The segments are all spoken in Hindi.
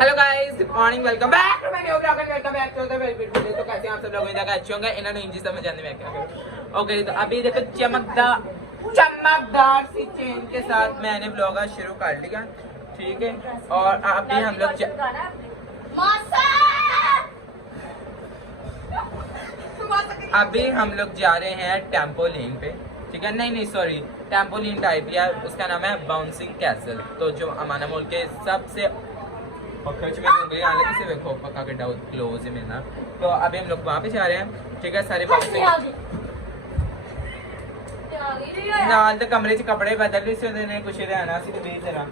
Hello guys, good morning, welcome back to my new blog and welcome back to the very beautiful day. तो कैसे हैं आप सब लोग? उम्मीद है कि अच्छे होंगे। इन्होंने इंग्लिश समझ आने में क्या ओके। तो अभी देखो चमकदार सी चेन के साथ मैंने ब्लॉग शुरू कर लिया, ठीक है। और अभी हम लोग जा रहे हैं टेम्पोलिन पे, ठीक है। नहीं सॉरी, टेम्पोलिन टाइप या उसका नाम है बाउंसिंग कैसल। तो जो अमाना मॉल के सबसे खर्च में उंगली आने से देखो पक्का के डाउट क्लोज है मेरा। तो अभी हम लोग वहाँ पे जा रहे हैं, ठीक है। सारे नाल तो कमरे से कपड़े बदल रहे थे, कुछ रहना सी तो तरह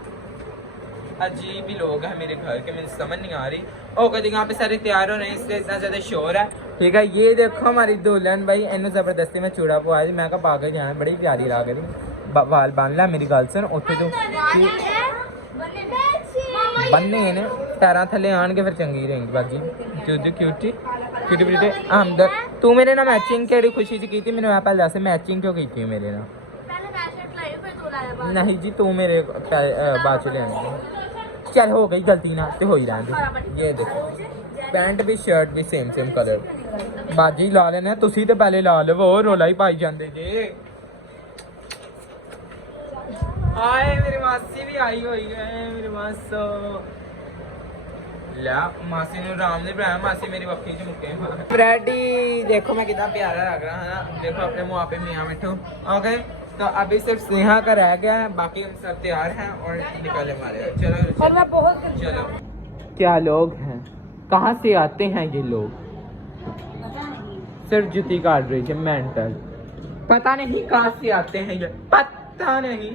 अजीब ही लोग हैं मेरे घर के, मुझे समझ नहीं आ रही। ओके, यहाँ पे सारे तैयार हो रहे हैं, इसलिए इतना ज्यादा शोर है, ठीक है। ये देखो हमारी दुल्हन भाई, इन्हें जबरदस्ती में चूड़ा पवा दी। मैं पागल जाना, बड़ी प्यारी लग रही। वाल बांध ला मेरी गल सुन, उत्थे तो बनने ने पैर थले आने फिर चंगी रहेंगी बाकी क्यूटी ब्यूटी। हमद तू मेरे ना मैचिंग केड़ी खुशी च की? मैंने पहले दस मैचिंग क्यों की मेरे ना? नहीं जी, तू मेरे बाद च लेनी। चल हो गई गलती ना तो हो ही रहने। ये देखो पैंट भी शर्ट भी सेम कलर बाजी ला लेने, तुसी तो पहले ला लो, रोला ही पाई जाते जे। हाय मेरी मासी भी आई हुई है, मेरी मासो ला मासी ने राम ने बनाया, मासी मेरी वक्की च मुक्के फ्रेडी। देखो मैं कितना प्यारा लग रहा है ना, देखो अपने मुँह पे मियाँ मिठू। ओके, तो अभी सिर्फ स्नेहा का रह गया है, बाकी हम सब तैयार हैं और निकले हमारे। चलो और मैं बहुत चलो। क्या लोग हैं, कहाँ से आते हैं ये लोग? सिर्फ जुती काट रही है मेंटल, पता नहीं कहाँ से आते हैं ये, पता नहीं।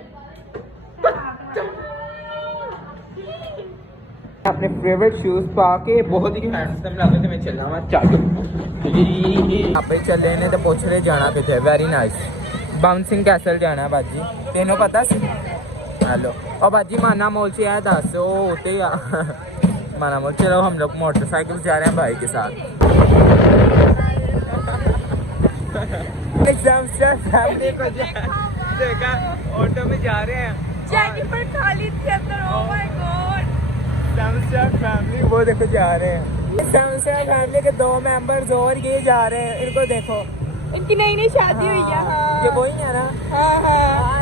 अपने फेवरेट शूज पा के बहुत ही हैंडसम लग रहे। मैं चल रहा हूँ चालू आप चले ने तो पूछ रहे जाना कितने। वेरी नाइस, बाउंसिंग कैसल जाना बाजी, तेनों पता सी? हेलो और बाजी माना मॉल से आया दस होते माना मॉल। चलो हम लोग मोटरसाइकिल जा रहे हैं भाई के साथ। देखा ऑटो में जा रहे हैं, पर खाली थी अंदर। ओह माय गॉड, फैमिली वो देखो जा रहे हैं। फैमिली के 2 मेंबर्स और ये जा रहे हैं, इनको देखो, इनकी नई शादी हुई है। हाँ। ये वही है ना? हाँ।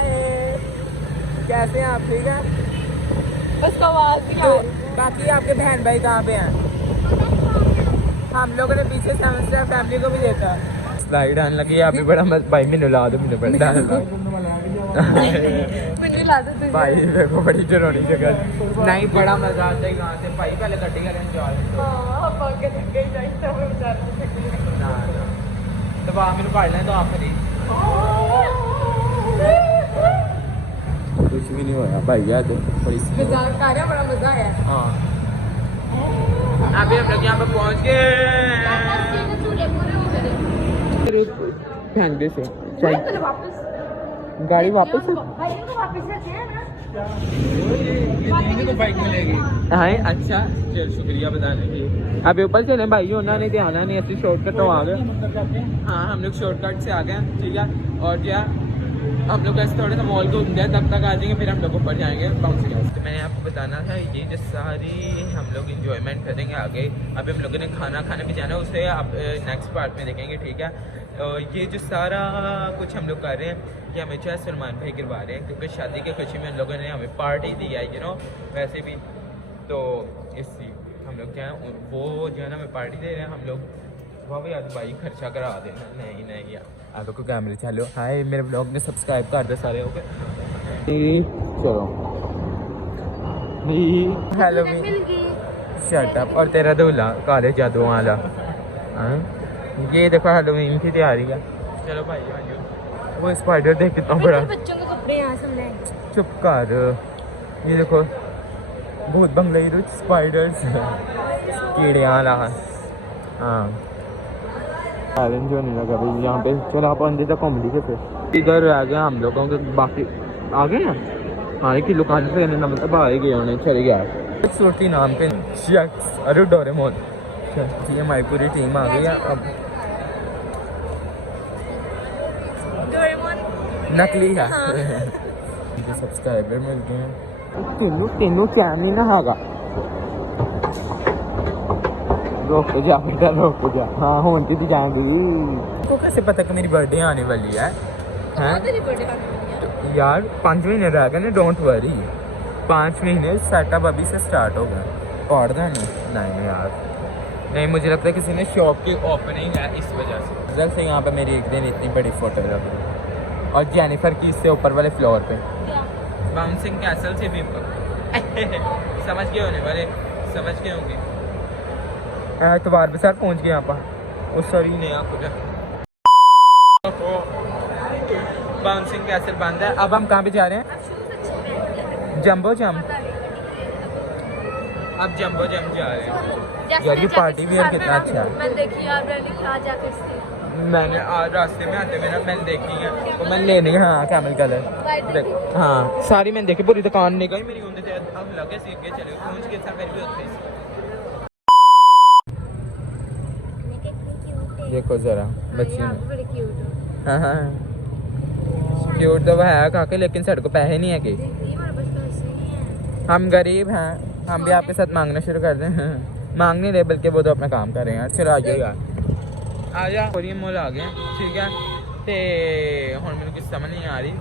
कैसे हैं आप? ठीक है, उसको आवाज नहीं आ रही। बाकी आपके बहन भाई कहाँ पे हैं? हम लोगों ने पीछे सेवन फैमिली को भी देखा। स्लाइड आने लगी है अभी, बड़ा मत भाई मैंने ला दो, मैंने बड़ा भाई देखो बड़ी डरावनी जगह नहीं, बड़ा मजा आता है यहाँ से भाई। पहले गड्डी का एंजॉय तो वहाँ मैंने पढ़ लें तो आप कुछ भी नहीं होया भाई यार, तो बड़ा मजा आया। हाँ अभी हम लोग यहाँ पे पहुँच गए। गाड़ी वापस बाइक मिलेगी। हाँ अच्छा, चल शुक्रिया बताने के। अभी ऊपर चले भाई, उन्होंने ध्यान नहीं, ऐसे शॉर्टकट तो आ गए। हाँ हम लोग शॉर्टकट से आ गए, ठीक है। और जो हम लोग ऐसे थोड़ा सा मॉल घूमते हैं, तब तक आ जाएंगे, फिर हम लोग ऊपर जाएंगे बाउंसिंग हाउस। तो मैंने आपको बताना था ये जो सारी हम लोग इंजॉयमेंट करेंगे आगे। अभी हम लोगों ने खाना खाने भी जाना, उसे आप नेक्स्ट पार्ट में देखेंगे, ठीक है। तो ये जो सारा कुछ हम लोग कर रहे हैं, ये हमें जो है सलमान भाई करवा रहे हैं, क्योंकि शादी की खुशी में उन लोगों ने हमें पार्टी दी है, वैसे भी। तो इसी हम लोग क्या है वो जो है ना हमें पार्टी दे रहे हैं, हम लोग वहाँ भी आज भाई खर्चा करा देना। नहीं यार आप लोग को कैमरे चालो। हाय मेरे ब्लॉग ने सब्सक्राइब कर दे सारे। ओके चलो हेलो शट अप। और तेरा दूल्हा काले जादू वाला, ये देखो हेलोवीन की तैयारी है। चलो भाई वो स्पाइडर देख कितना बड़ा, बच्चों के कपड़े यहाँ से। चुप कर, ये देखो भूत बंगले स्पाइडर्स कीड़े वाला। हाँ चैलेंज होने लगा भाई यहाँ पे। चलो आप अंदर तक घूम लीजिए, फिर इधर रह गए हम लोगों के बाकी आ गए ना। हाँ एक किलो खाने से मतलब आ ही गए उन्हें, चले गया सूटी नाम पे। अरे डोरेमोन, ये हमारी पूरी टीम आ गई है। अब नकली है। सब्सक्राइबर मिल गए हैं, तीनों चैन ही ना होगा। रोक जा बेटा रोक जा। हाँ होन की जान दी को कैसे पता कि मेरी बर्थडे आने वाली है हैं? तो यार 5 महीने रह गए ना, डोंट वरी। 5 महीने सेटअप अभी से स्टार्ट हो गया। और नहीं यार नहीं, मुझे लगता है किसी ने शॉप की ओपनिंग है इस वजह से। जल्द से यहाँ पे मेरी एक दिन इतनी बड़ी फोटो लगी और जेनिफर की इससे ऊपर वाले फ्लोर पे बाउंसिंग कैसल से भी समझ गए होने वाले, समझ गए होंगे। एतवार बसार पहुँच गए यहाँ पर। उस सॉरी नया खुला बाउंसिंग कैसल बंद है। अब हम कहाँ पे जा रहे हैं? जंबो जम। अब जंबो जम जा रहे हैं यार। ये पार्टी वियर कितना अच्छा है। मैंने आज रास्ते में आते हुए ना मैंने देखी है तो मैंने लेनी है। हाँ कैमल कलर हाँ सारी मैंने देखी, पूरी दुकान नहीं गई मेरी होंगे। अब लगे सीख के चले पहुँच के सब भी होते देखो जरा बच्ची हाँ हाँ क्यूट तो है काके, लेकिन सड़कों पैसे नहीं है कि हम गरीब हैं। हम भी आपके साथ मांगना शुरू कर दें। मांग नहीं रहे बल्कि वो तो अपना काम कर रहे हैं यार। चलो आ जाओ यार, आ जा। कोरियन मॉल आ गए ठीक है। तो हम मैंने कुछ समझ नहीं आ रही।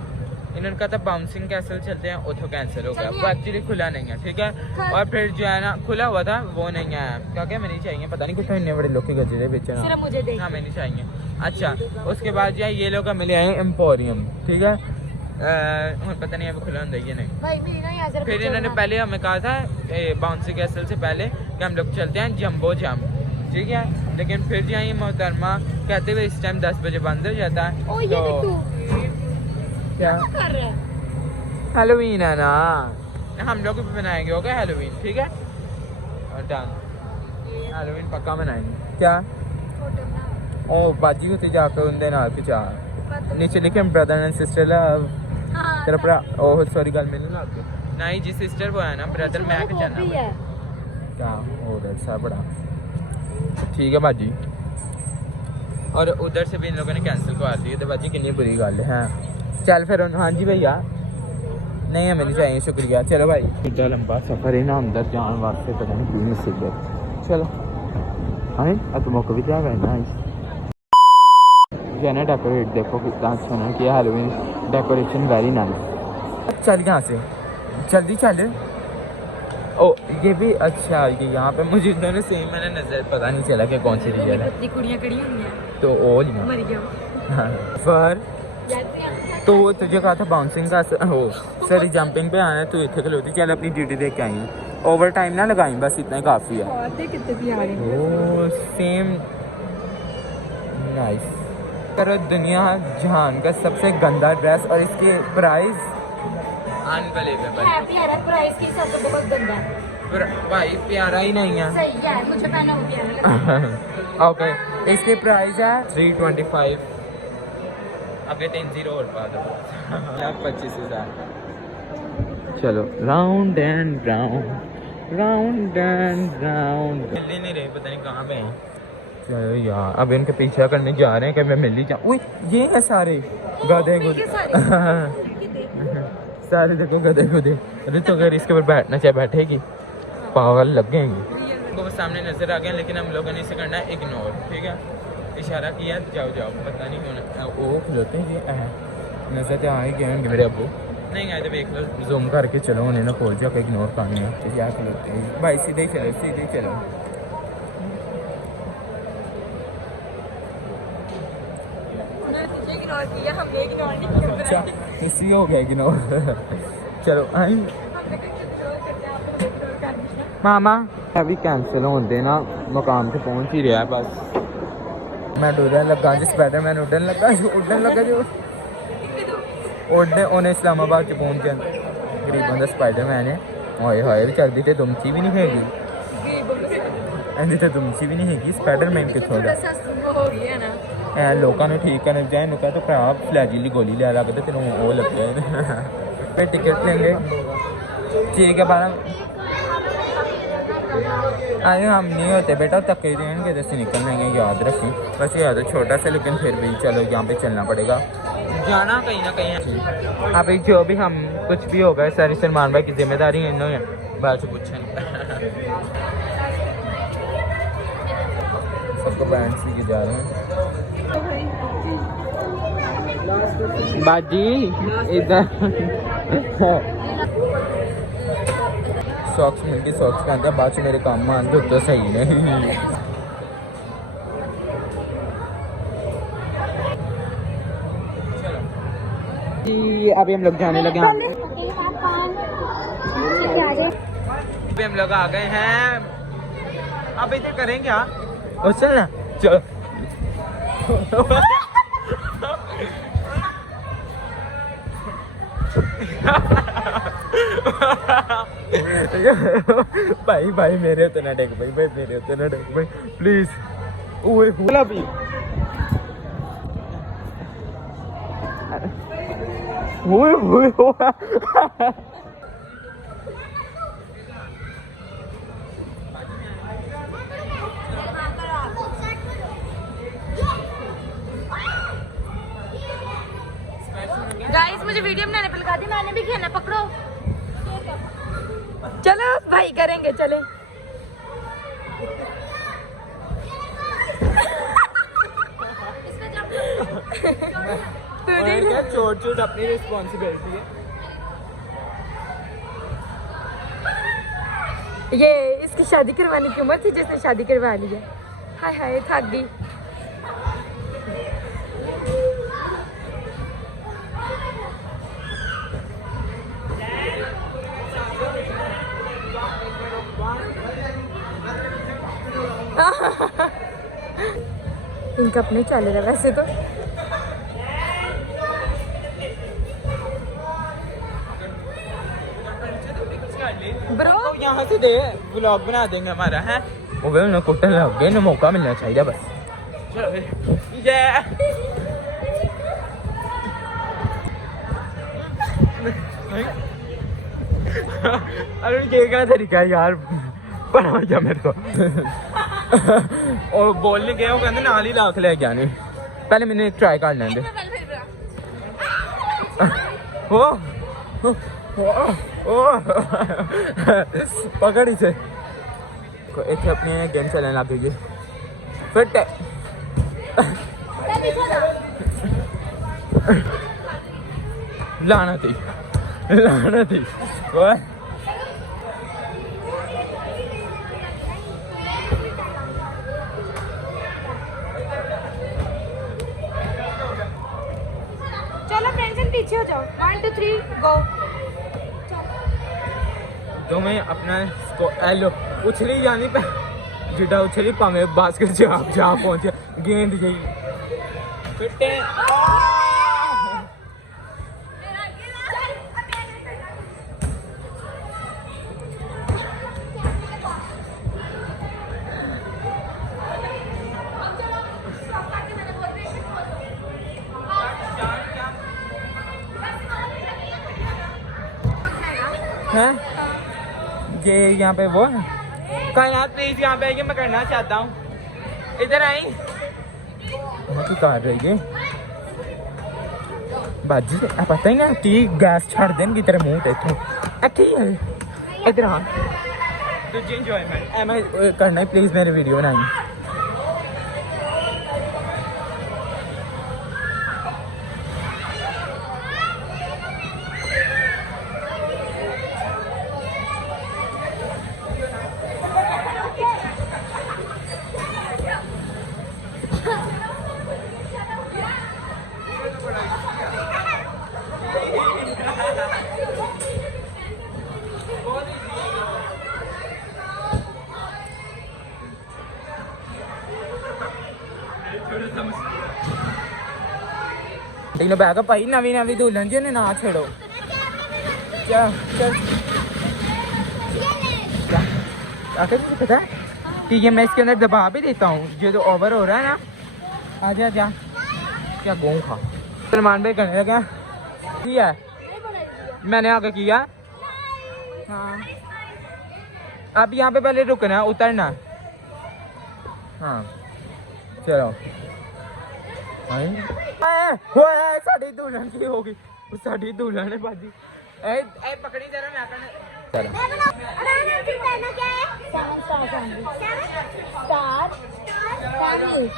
इन्होंने कहा था बाउंसिंग कैसल चलते हैं, उतो कैंसिल हो गया। वो एक्चुअली खुला नहीं है ठीक है। और फिर जो है ना खुला हुआ था वो नहीं आया। क्या क्या मैंने चाहिए पता नहीं कितने इतने बड़े लोग के गजरे बेचना। हाँ मैंने चाहिए। अच्छा उसके बाद जो है ये लोग मिले आए एम्पोरियम ठीक है। पता नहीं अभी खुला होता है ये नहीं। फिर इन्होंने पहले हमें कहा था बाउंसिंग कैसल से पहले कि हम लोग चलते हैं जंबो जम ठीक है। लेकिन फिर जो ये मोहतरमा कहते हुए इस टाइम 10 बजे बंद हो जाता है। तो क्या हैलोवीन है ना, हम लोग भी बनाएंगे होगा हैलोवीन ठीक है। और डन हैलोवीन पक्का बनाएंगे। क्या ओ बाजी होती जाकर उन दिन आके चाह नीचे लिखे ब्रदर एंड सिस्टर लव तेरा भरा। ओह सॉरी गल मैंने लग गई नहीं जी सिस्टर वो है ना ब्रदर मैं के जाना क्या हो रहा बड़ा ठीक है बाजी। और उधर से भी इन लोगों ने कैंसिल करवा दी तो बाजी कितनी बुरी गल है। चल फिर हाँ जी भैया नहीं हमें नहीं चाहिए शुक्रिया। चलो भाई इतना लंबा सफ़र है ना अंदर जाने वास्ते पता नहीं क्यों मुसीबत। चलो हाँ अब तो मौका भी क्या करना है ना। डेकोरेट देखो कितना अच्छा ना किया हैलोवीन डेकोरेशन वेरी नाइस। चल यहाँ से जल्दी चल। ओ ये भी अच्छा ये यहाँ पे मुझे इन्होंने सेम मैंने नजर पता नहीं चला कि कौन सी रियल है। कुड़ियाँ खड़ी हुई हैं तो ओ पर तो तुझे कहा था बाउंसिंग का हो सॉरी जंपिंग पे आना है तो इतने खलोती। चल अपनी ड्यूटी देख के आई ओवर टाइम ना लगाई बस इतना ही काफ़ी है। ओ सेम नाइस। करो दुनिया जहान का सबसे गंदा ड्रेस और इसके प्राइस अनबिलीवेबल है। प्यारा प्राइस के हिसाब से बहुत गंदा है भाई, प्यारा ही नहीं है। सही है मुझे पहना वो प्यारा लगा। ओके इसके प्राइस है 325। अबे 10 और पा दो 25,000। चलो round and round round and round मिल नहीं रहे पता नहीं कहाँ पे हैं। चलो यार अब इनके पीछा करने जा रहे हैं कि मैं मिल ही जाऊँ। ये है सारे गधे गुधे सारे देखो गधे गुधे। अरे तो अगर इसके ऊपर बैठना चाहे बैठेगी पागल लगेंगी। वो सामने नजर आ गया लेकिन हम लोगों ने इसे करना है इग्नोर ठीक है। इशारा किया जाओ जाओ पता नहीं होना वो खिलोते हैं नजर तो आ ही गए होंगे मेरे अबू नहीं आए तो देख लो जूम करके चलो उन्हें ना खोल जाओ इग्नोर करनी है क्या खिलोते हैं भाई। सीधे चलो सीधे चलो। अच्छा इसी हो गया इग्नोर। चलो मामा अभी कैंसिल होते ना मकाम से पहुंच ही रहा है बस। मैं डरन लगा जो स्पाइडरमैन उड़न लगा जो उड़ने उन्हें इस्लामाबाद च पहुंच गया गरीबों का स्पाइडरमैन है। हाए हाए भी चलती तो दुमची भी नहीं हैगी ਇਹਦੀ ਤਾਂ ਦੁਮਚੀ ਵੀ ਨਹੀਂ ਹੈਗੀ। ਸਪਾਈਡਰਮੈਨ ਕਿੱਥੋਂ ਦਾ ਐ ਲੋਕਾਂ ਨੂੰ ਠੀਕ ਕਰਨ ਜਾਏ ਨੂੰ ਕਹਤਾ ਭਰਾ ਫਲੈਜੀ ਦੀ ਗੋਲੀ ਲੈ ਲੱਗਦਾ ਤੈਨੂੰ ਉਹ ਲੱਗਿਆ ਫਿਰ ਟਿਕਟ लेंगे ठीक है बारा आए हम नहीं होते बेटा धक्के देंगे जैसे निकल लेंगे याद रखें। बस याद है छोटा सा लेकिन फिर भी चलो यहाँ पे चलना पड़ेगा जाना कहीं ना कहीं। अभी जो भी हम कुछ भी होगा सारी सलमान भाई की जिम्मेदारी इन्होंने बाद से पूछें। को पैंट्स लेके जा रहे हैं बाजी इधर सॉक्स मिलके सॉक्स पहनते हैं बाद में मेरे काम में आने तो सही नहीं अभी हम लोग जाने लगे अभी हम लोग आ गए हैं अब इधर करेंगे क्या और चल ना चलो भाई भाई मेरे तो ना देख भाई मेरे तो ना देख भाई प्लीज ओए होला भी ओए ओए गाइस मुझे वीडियो बनाने पे लगा दी मैंने भी खेलना पकड़ो चलो भाई करेंगे चले चोट चोट अपनी रिस्पॉन्सिबिलिटी है ये इसकी शादी करवाने की उम्र थी जिसने शादी करवा ली है हाय हाय थक गई इनका अपने चले रहा वैसे तो ब्रो यहाँ से दे व्लॉग बना देंगे हमारा है वो ना कुटन लग गए ना मौका मिलना चाहिए बस चलो अरे ये क्या तरीका है यार पढ़ा क्या मेरे को और बोलने गए वो कहते नाल ही लाख ले गया नहीं पहले मैंने एक ट्राई कर लेंगे ओ पकड़ इसे एक अपने गेम चलने लग गई फिर लाना थी चलो फ्रेंड्स पीछे हो जाओ 1 2 3 गो तो मैं अपना एलो उछली जानी पे जिटा उछली पावे बास्केट जा पहुंचे गेंद गई फिटे हैं ये यहाँ पे वो कायनात प्लीज यहाँ पे आइए मैं करना चाहता हूँ इधर आई की कर रही है बाजी पता ही ना टी गैस छड़ देन की तेरे मुंह पे ठीक है इधर हाँ तुझे एंजॉयमेंट करना है प्लीज मेरी वीडियो बनाई तीनों बैग भाई नवी नवी दुल्हन जी ने ना छेड़ो क्या चल आखिर मुझे पता है कि ये मैं इसके अंदर दबा भी देता हूँ जो तो ओवर हो रहा है ना आजा जा क्या गों खा सलमान भाई करने लगा किया मैंने आगे किया हाँ अब यहाँ पे पहले रुकना है उतरना हाँ चलो साड़ी दुल्हन की होगी साड़ी दुल्हन है बाजी ए पकड़ी जरा मैं Daddy.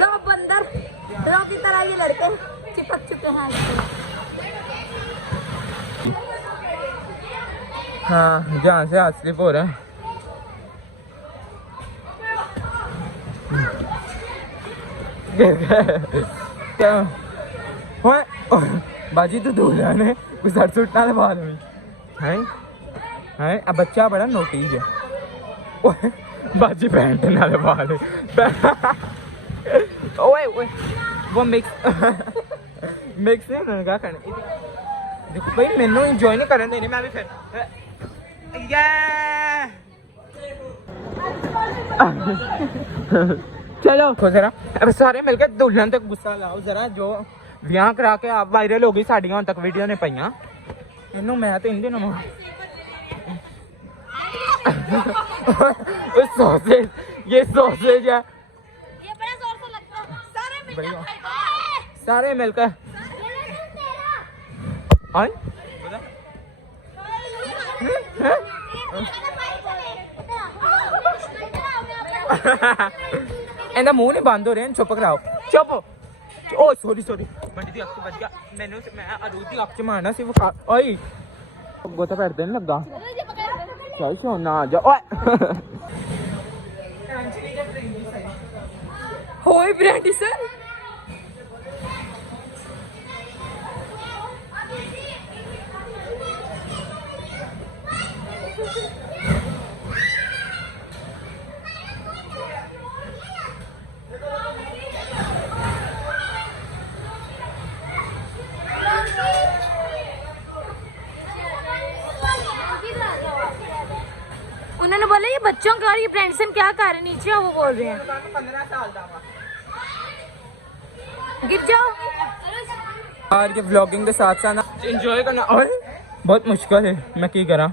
दो बंदर दो की तरह ये लड़के चिपक चुके हैं इससे। हाँ जहाँ से हाथ स्लिप हो रहा है। क्या ओए बाजी तो दूल्हा ने गुजर सुटना है बाद में है अब बच्चा बड़ा नोटिस है। ओए बाजी पैंट ना बाल ओए ओए वो मिक्स मिक्स नहीं उन्होंने कहा करने देखो भाई मैंने इंजॉय नहीं करने देने मैं भी फिर चलो जरा अब सारे मिलकर दुल्हन तक गुस्सा लाओ जरा जो विआह करा के आप वायरल हो गई साड़ियां हुन तक वीडियो ने पाइया इनू मैं तो इन दिनों सॉसेज ये सॉसेज है ये बड़ा जोर से लगता है सारे मिलकर आए ਇਹਦਾ ਮੂੰਹ ਨਹੀਂ ਬੰਦ ਹੋ ਰਿਹਾ ਚੁੱਪ ਕਰਾਓ ਚੁੱਪ ਓ ਸੌਰੀ ਬੰਦੀ ਦੀ ਅੱਖ ਚ ਵੱਜ ਗਿਆ ਮੈਨੂੰ ਮੈਂ ਅਰੂਦ ਦੀ ਅੱਖ ਚ ਮਾਰਨਾ ਸੀ ਓਏ ਗੋਤਾ ਪੈੜਦੇ ਨਹੀਂ ਲੱਗਾ ਚੱਲ ਸੋਨਾ ਆ ਜਾ ਓਏ होय ब्रांडी सर उन्होंने बोला ये बच्चों का और ये फ्रेंड्स क्या कर रहे हैं नीचे वो बोल रहे हैं 15 साल ਦਾ गिर जाओ और ये व्लॉगिंग के साथ साथ एंजॉय करना और बहुत मुश्किल है मैं की करा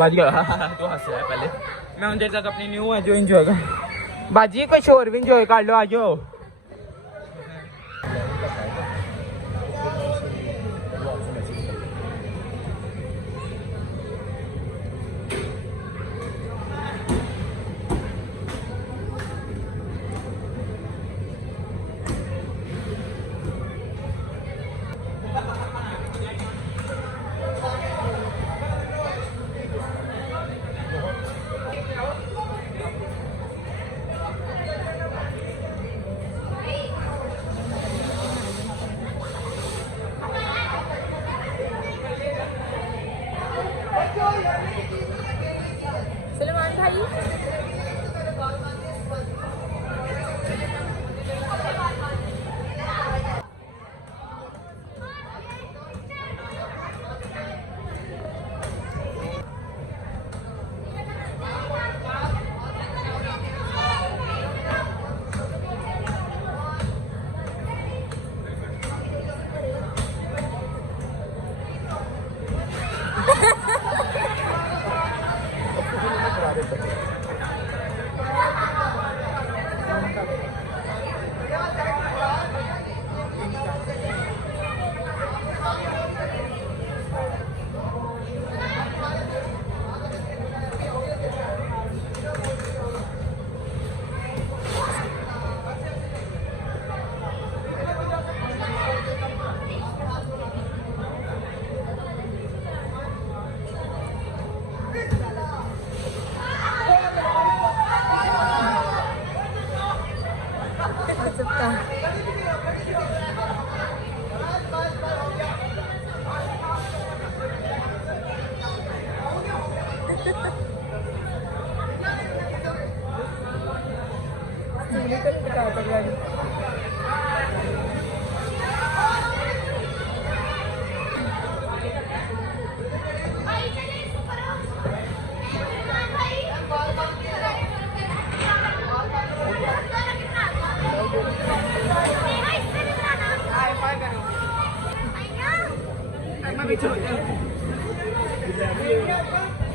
बाजी तो हंस रहा है पहले मैं उन देर तक अपनी न्यू है जो एंजॉय कर बाजी कुछ और भी एंजॉय कर लो आ जाओ सलमान भाई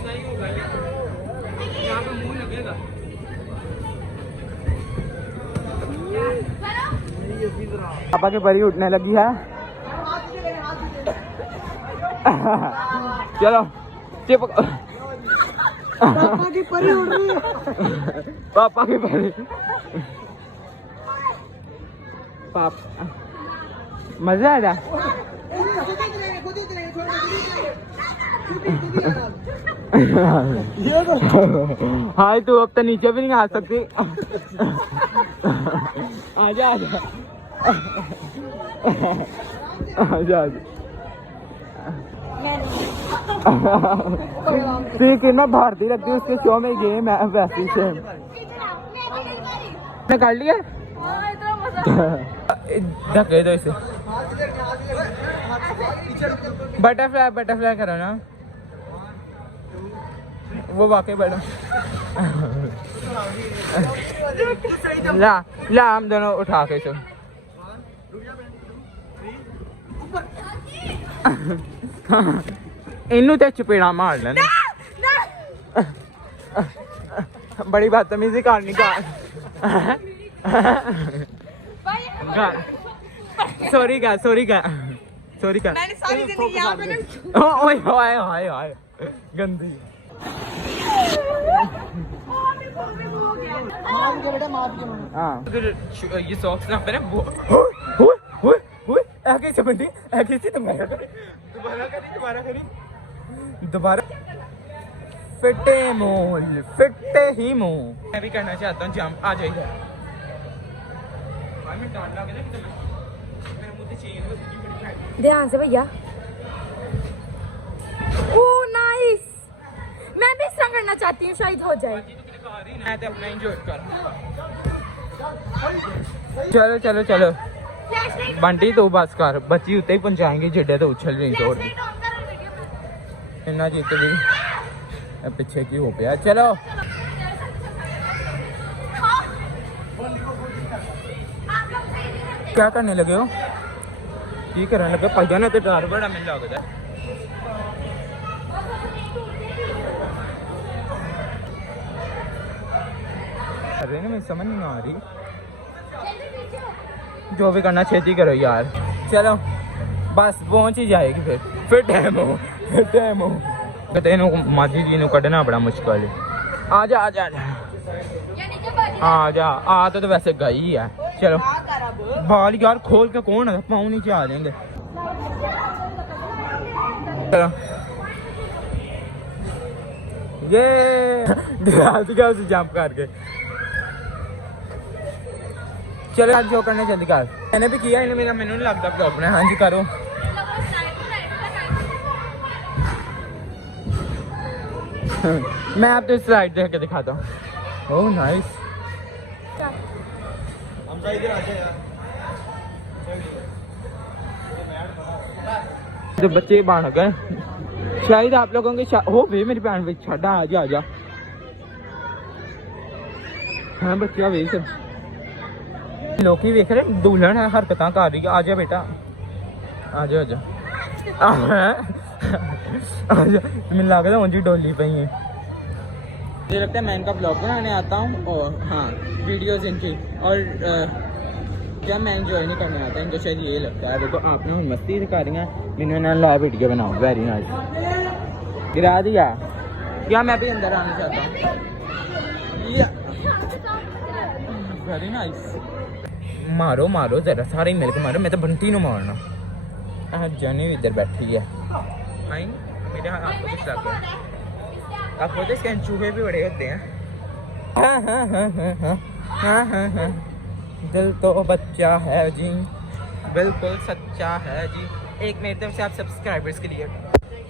नहीं होगा यहाँ पे मुंह लगेगा पापा की परी उठने लगी है। चलो चिपक पापा की परी उड़ रही है। पापा की परी पाप मजा आ रहा। हाँ तू अब तो नीचे भी नहीं आ सकती। आजा आजा आजा ठीक है ना भारती लगती है उसके शो में गेम है वैसी सेम ने कर लिया। धक्के दो इसे बटरफ्लाई बटरफ्लाई करो ना वो वाकई बैठो। ला ला हम दोनों उठा के चल। इनू ते चपेड़ा मार लेना। बड़ी बदतमीजी करनी का। सॉरी का सॉरी का सॉरी का। मैंने सारी जिंदगी यहाँ पे ओए हाय हाय हाय गंदी। हाँ ये सॉक्स ना पहने कैसे बनती कैसे दोबारा करी दोबारा करी दोबारा फिटे मोल फिटे ही मुंह। मैं भी करना चाहता हूँ जंप आ जाइए। ध्यान से भैया। Oh nice. मैं भी इस तरह करना चाहती हूँ शायद हो जाए। मैं तो अपना एंजॉय कर। चलो चलो चलो बंटी तो बस कर बच्ची उतने ही पहुंचाएंगे जिड्डे तो उछल नहीं तोड़ इन्ना जीत भी पीछे की हो गया। चलो क्या करने लगे हो की करने लगे पहिया ने तो डर बड़ा मिल लगता है। अरे ना मैं समझ नहीं आ रही। जो भी करना छेती करो यार। चलो बस पहुंच ही जाएगी फिर टाइम हो कहते माजी जी ने कढ़ना बड़ा मुश्किल है। आजा आजा आजा आ तो वैसे गई है। चलो बाल यार खोल के कौन है पाँव नीचे आ जाएंगे। चलो ये जंप करके चलो आज जो करने जल्दी कर। मैंने भी किया इन्हें मेरा मैंने नहीं लगता ब्लॉग में। हाँ जी करो। मैं आप तो स्लाइड देख के दिखाता हूँ। Oh nice. तो बच्चे बन गए शायद आप लोगों के हो भी मेरी भैन भी छा आजा आजा। हाँ बच्चा वे सब लोग वेख रहे दुल्हन है हरकत कर रही है। आजा बेटा आजा आजा आजा मैंने लगता मुझे डोली पई है। मुझे लगता है मैं इनका ब्लॉग बनाने आता हूँ और हाँ वीडियोस इनकी और जब मैं एंजॉय नहीं करने आता इनको शायद ये लगता है। देखो आपने मस्ती से कर रही हैं मैंने ना लाइव वीडियो बनाओ। वेरी नाइस गिरा दिया क्या मैं भी अंदर आना चाहता हूँ। वेरी नाइस मारो मारो जरा सारे ही मिलकर मारो। मैं तो बंटी नु मारना। जानी भी इधर बैठी है। आई मेरे हाथ आपको कुछ लग गया। आपको तो इसके चूहे भी बड़े होते हैं। हाँ हाँ हाँ हाँ हाँ हाँ हाँ हाँ दिल तो बच्चा है जी बिल्कुल सच्चा है जी। एक मेरी तरफ से आप सब्सक्राइबर्स के लिए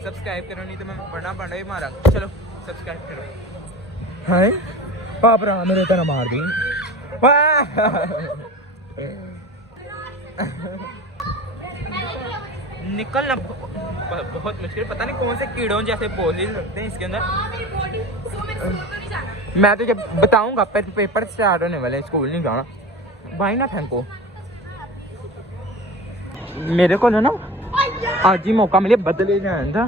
सब्सक्राइब करो नहीं तो मैं बड़ा ही मारा। चलो सब्सक्राइब करो। हाय पाप रहा मेरे तरह मार दी। निकलना बहुत मुश्किल। पता नहीं कौन से कीड़ों जैसे पौधे लगते हैं इसके अंदर। मैं तो जब बताऊंगा पेपर स्टार्ट होने वाले स्कूल नहीं जाना भाई ना फेंको। मेरे को ना आज ही मौका मिले बदले जाने का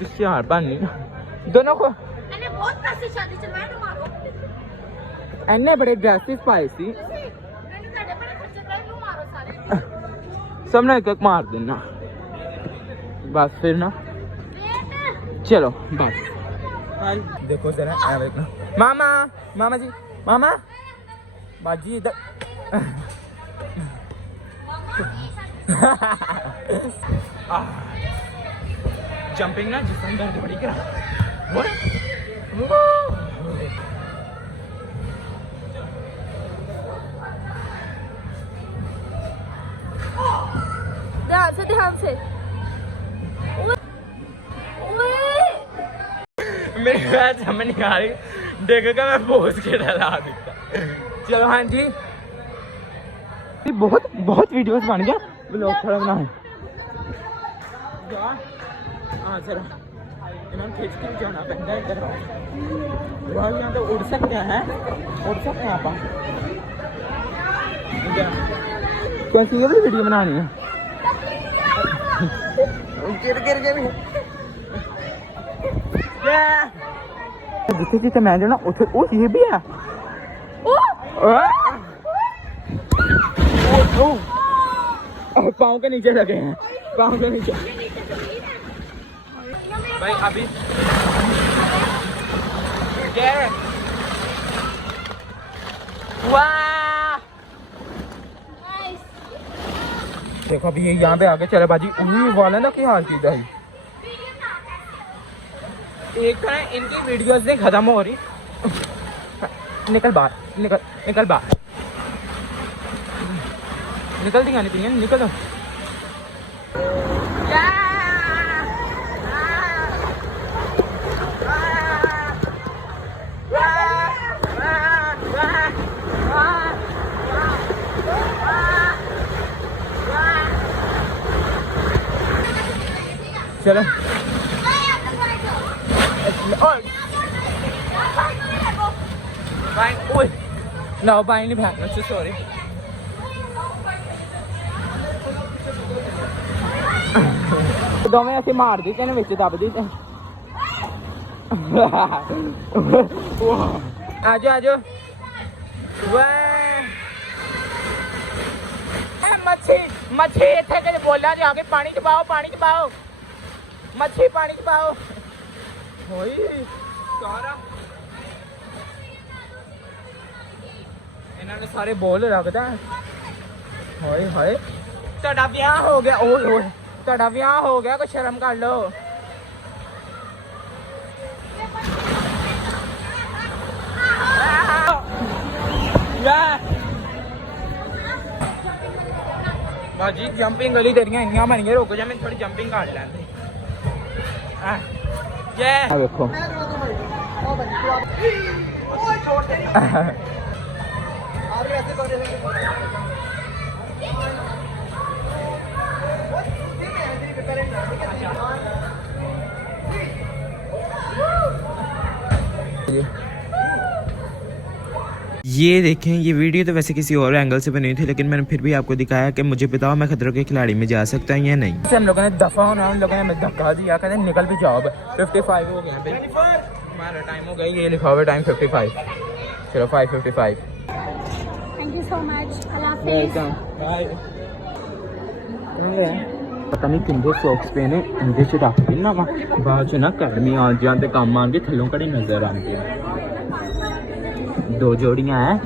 होशियार बननी दोनों को। एने बड़े ड्रेसेस पाए सी सबने एक एक मार देना बस फिर ना चलो बस देखो जरा देखना मामा मामा जी मामा बाजी इधर जंपिंग ना जिसम दर्द बड़ी करा ध्यान से मेरी बात समझ नहीं आ रही देखेगा मैं पोज के डरा दिखता चलो हाँ जी बहुत बहुत वीडियोस बन गया ब्लॉग थोड़ा बना है हाँ चलो इन्होंने खींच के जाना पहनता है इधर वहाँ यहाँ तो उड़ सकते हैं आप कैसी ये वीडियो बनानी है गिर जिसे जिसे मैं जो ना उसे ये भी है पाँव के नीचे लगे हैं पाँव के नीचे भाई अभी देखो अभी ये यहाँ पे आगे चले बाजी वाला ना क्या हाल चीज है एक तो इनकी वीडियोस नहीं खत्म हो रही निकल बाहर निकल बाहर निकल दी गानी पी निकल दो चलो लाओ बाई नहीं भागना चाहिए सॉरी दोवें ऐसे मार दी तेने विच दब दी आजो मच्छी इतने बोला जाके पानी च पाओ मच्छी पानी च पाओ सारा इन्होंने सारे बोल रखता हाय ਤੁਹਾਡਾ ਵਿਆਹ ਹੋ ਗਿਆ ਓਏ ਤੁਹਾਡਾ ਵਿਆਹ ਹੋ ਗਿਆ ਕੋਈ ਸ਼ਰਮ ਕਰ ਲੋ ਬਾਜੀ ਜੰਪਿੰਗ ਵਾਲੀ ਤੇਰੀਆਂ ਇੰਨੀਆਂ ਬਣੀਆਂ ਰੁਕ ਜਾ ਮੈਂ ਥੋੜੀ ਜੰਪਿੰਗ ਕਰ ਲੈਂਦੇ ਆ ਵੇਖੋ ਓਏ ਛੋਟੇ ਆਰੇ ऐसे कर रहे ये देखें ये वीडियो तो वैसे किसी और एंगल से बनी थी लेकिन मैंने फिर भी आपको दिखाया कि मुझे बताओ मैं खतरों के खिलाड़ी में जा सकता हूँ या नहीं। हम लोगों ने दफा होना उन लोगों ने हमें धक्का दिया कहते निकल भी जाओ 55 हो गया हमारा टाइम हो गया ये लिखा हुआ टाइम 55 चलो 5:55 thank you so much welcome bye पता नहीं किंदे सॉक्स पहने इंदे च रख के ना बाद च ना गर्मी आ जाते काम आन के थल्लों कड़ी नजर आती है दो जोड़ियां है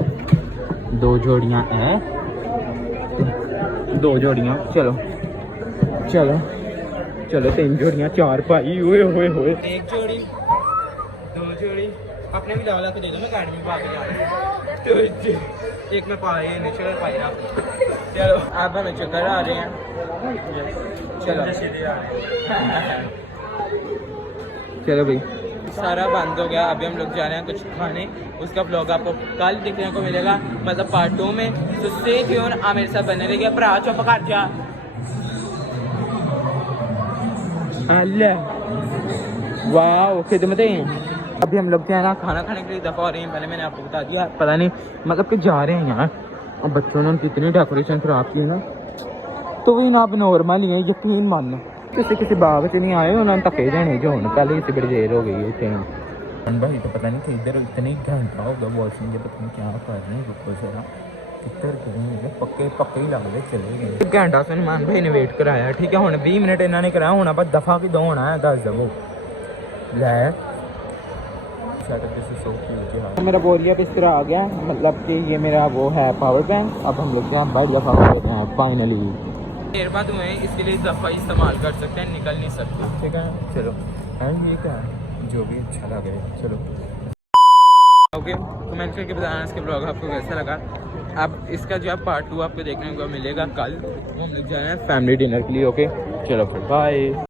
चलो 3 जोड़ियां 4 भाई ओए एक जोड़ी 2 जोड़ी अपने भी ला के दे दो मैं अकेडमी पा के तो एक में पाए नेचुरल पाई रहा चलो आप हमें चक्कर आ रहे हैं चलो भाई सारा बंद हो गया अभी हम लोग जा रहे हैं कुछ खाने उसका ब्लॉग आपको कल दिखने को मिलेगा मतलब पार्ट 2 में तो स्टे ट्यून आ मेरे साथ बने रहिए भरा चुप कर जा वाह खिदमतें अभी हम लोग क्या ना खाना खाने के लिए दफा हो रही हैं पहले मैंने आपको बता दिया पता नहीं मतलब कि जा रहे हैं यार और बच्चों ने कितनी डेकोरेशन खराब की है ना तो वही ना अब नॉर्मल ही है यकीन मानना किसी बाग च नहीं आए उन्होंने धक्के देने जो हूँ पहले इतनी बड़ी देर हो गई है भाई तो पता नहीं कि इधर इतनी घंटा होगा वॉशिंग पता नहीं क्या कर रहे हैं रुको जरा किधर गए पक्के पक्के ही लग रहे चले गए घंटा सलमान भाई ने वेट कराया ठीक है हुण 20 मिनट इन्होंने कराया हुण आप दफा किदों होना है दस दवो लै मेरा बोरिया बिस्तर आ गया मतलब कि ये मेरा वो है पावर बैंक अब हम लोग यहाँ बैठ दफा हो गए हैं फाइनली देर बाद हुए इसके लिए दफा इस्तेमाल कर सकते हैं निकल नहीं सकते ठीक है चलो है ये क्या है जो भी अच्छा लगे चलो ओके कमेंट करके बताना इसके ब्लॉग आपको कैसा लगा अब इसका जो है पार्ट 2 आपको देखने को मिलेगा कल वो हम लोग जा रहे हैं फैमिली डिनर के लिए ओके चलो फिर बाय।